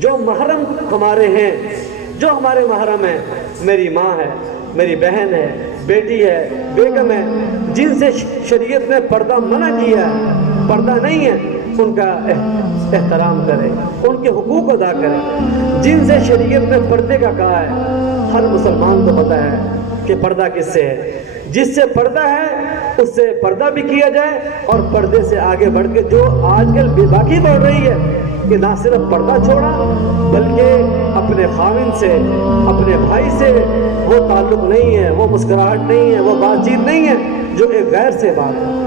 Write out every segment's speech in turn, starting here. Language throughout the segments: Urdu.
جو محرم ہمارے ہیں، جو ہمارے محرم ہیں، میری ماں ہے، میری بہن ہے، بیٹی ہے، بیگم ہے، جن سے شریعت نے پردہ منع کیا ہے، پردہ نہیں ہے، ان کا احترام کرے، ان کے حقوق ادا کرے۔ جن سے شریعت نے پردے کا کہا ہے، ہر مسلمان کو پتہ ہے کہ پردہ کس سے ہے۔ جس سے پردہ ہے اس سے پردہ بھی کیا جائے، اور پردے سے آگے بڑھ کے جو آج کل بے باکی بڑھ رہی ہے کہ نہ صرف پردہ چھوڑا بلکہ اپنے خاوند سے، اپنے بھائی سے وہ تعلق نہیں ہے، وہ مسکراہٹ نہیں ہے، وہ بات چیت نہیں ہے جو ایک غیر سے بات ہے۔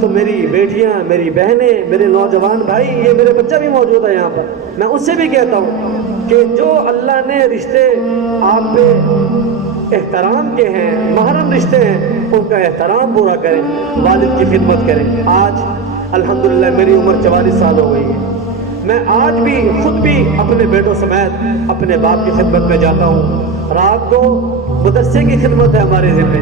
تو میری بیٹیاں، میری بہنیں، میرے نوجوان بھائی، یہ میرے بچہ بھی موجود ہے یہاں پر، میں اس سے بھی کہتا ہوں کہ جو اللہ نے رشتے آپ پہ احترام کے ہیں، محرم رشتے ہیں، ان کا احترام پورا کریں، والد کی خدمت کریں۔ آج الحمدللہ میری عمر 44 سال ہو گئی ہے، میں آج بھی خود بھی اپنے بیٹوں سمیت اپنے باپ کی خدمت میں جاتا ہوں۔ رات کو مدرسے کی خدمت ہے ہمارے ذمے،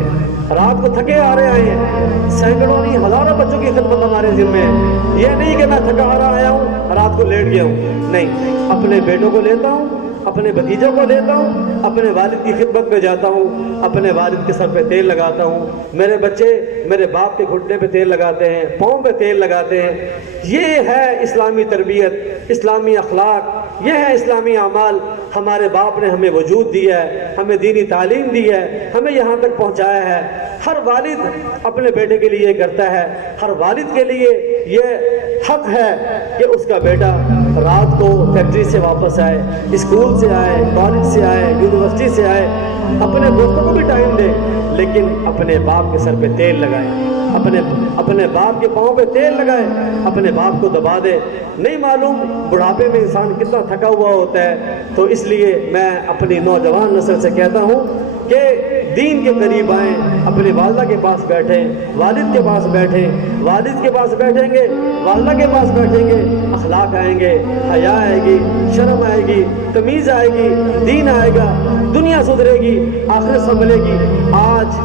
رات کو تھکے آ رہے آئے ہیں، سینکڑوں نہیں ہزاروں بچوں کی خدمت ہمارے ذمے ہے۔ یہ نہیں کہ میں تھکا ہارا آیا ہوں رات کو لیٹ گیا ہوں، نہیں، اپنے بیٹوں کو لیتا ہوں، اپنے بھتیجوں کو لیتا ہوں، اپنے والد کی خدمت میں جاتا ہوں، اپنے والد کے سر پہ تیل لگاتا ہوں۔ میرے بچے میرے باپ کے گھٹنے پہ تیل لگاتے ہیں، پاؤں پہ تیل لگاتے ہیں۔ یہ ہے اسلامی تربیت، اسلامی اخلاق، یہ ہے اسلامی اعمال۔ ہمارے باپ نے ہمیں وجود دیا ہے، ہمیں دینی تعلیم دی ہے، ہمیں یہاں تک پہنچایا ہے۔ ہر والد اپنے بیٹے کے لیے یہ کرتا ہے، ہر والد کے لیے یہ حق ہے کہ اس کا بیٹا رات کو فیکٹری سے واپس آئے، اسکول سے آئے، کالج سے آئے، یونیورسٹی سے آئے، اپنے دوستوں کو بھی ٹائم دے، لیکن اپنے باپ کے سر پہ تیل لگائے، اپنے باپ کے پاؤں پہ تیل لگائے، اپنے باپ کو دبا دے۔ نہیں معلوم بڑھاپے میں انسان کتنا تھکا ہوا ہوتا ہے۔ تو اس لیے میں اپنی نوجوان نسل سے کہتا ہوں کہ دین کے قریب آئیں، اپنی والدہ کے پاس بیٹھیں، والد کے پاس بیٹھیں، والد کے پاس بیٹھیں گے، والدہ کے پاس بیٹھیں گے، اخلاق آئیں گے، حیا آئے گی، شرم آئے گی، تمیز آئے گی، دین آئے گا، دنیا سدھرے گی، آخرت سنبھلے گی۔ آج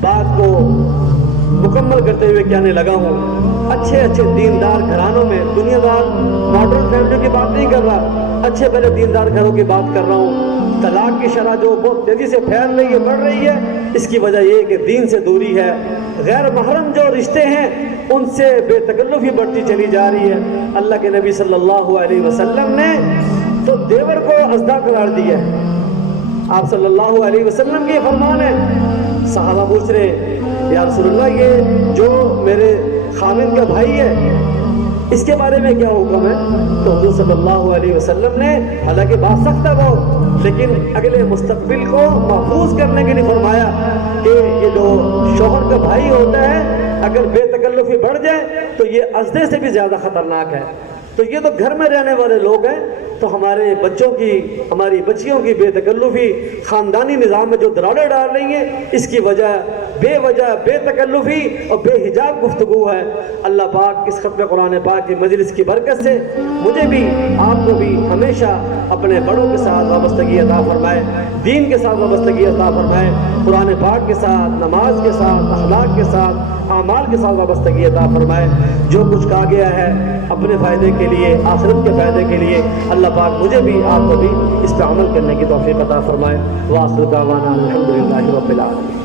بات کو مکمل کرتے ہوئے کہنے لگا ہوں، اچھے دیندار گھرانوں میں، دنیا دار ماڈرن فیملی کی بات نہیں کر رہا، اچھے بڑے دیندار گھروں کی بات کر رہا ہوں۔ طلاق کی شرح جو بہت تیزی سے پھیل رہی ہے، بڑھ رہی ہے، اس کی وجہ یہ ہے کہ دین سے دوری ہے۔ غیر محرم جو رشتے ہیں ان سے بے تکلفی بڑھتی چلی جا رہی ہے۔ اللہ کے نبی صلی اللہ علیہ وسلم نے تو دیور کو ازدا قرار دیا ہے، آپ صلی اللہ علیہ وسلم کے فرمان ہے۔ صحابہ پوچھ رہے یا رسول اللہ یہ جو میرے خامن کا بھائی ہے اس کے بارے میں کیا حکم ہے؟ تو حضور صلی اللہ علیہ وسلم نے، حالانکہ بات سخت ہے بہت، لیکن اگلے مستقبل کو محفوظ کرنے کے لیے فرمایا کہ یہ جو شوہر کا بھائی ہوتا ہے اگر بے تکلفی بڑھ جائے تو یہ ازدے سے بھی زیادہ خطرناک ہے۔ تو یہ تو گھر میں رہنے والے لوگ ہیں، تو ہمارے بچوں کی، ہماری بچیوں کی بے تکلفی خاندانی نظام میں جو دراڑیں ڈال رہی ہیں، اس کی وجہ بے تکلفی اور بے حجاب گفتگو ہے۔ اللہ پاک اس ختم قرآن پاک کی مجلس کی برکت سے مجھے بھی آپ کو بھی ہمیشہ اپنے بڑوں کے ساتھ وابستگی عطا فرمائے، دین کے ساتھ وابستگی عطا فرمائے، قرآن پاک کے ساتھ، نماز کے ساتھ، اخلاق کے ساتھ، اعمال کے ساتھ وابستگی عطا فرمائے۔ جو کچھ کہا گیا ہے اپنے فائدے کے لیے، آخرت کے فائدے کے لیے، اللہ پاک مجھے بھی آپ کو بھی اس پہ عمل کرنے کی توفیق عطا فرمائے۔ وآخر دعوانا الحمدللہ رب العالمین۔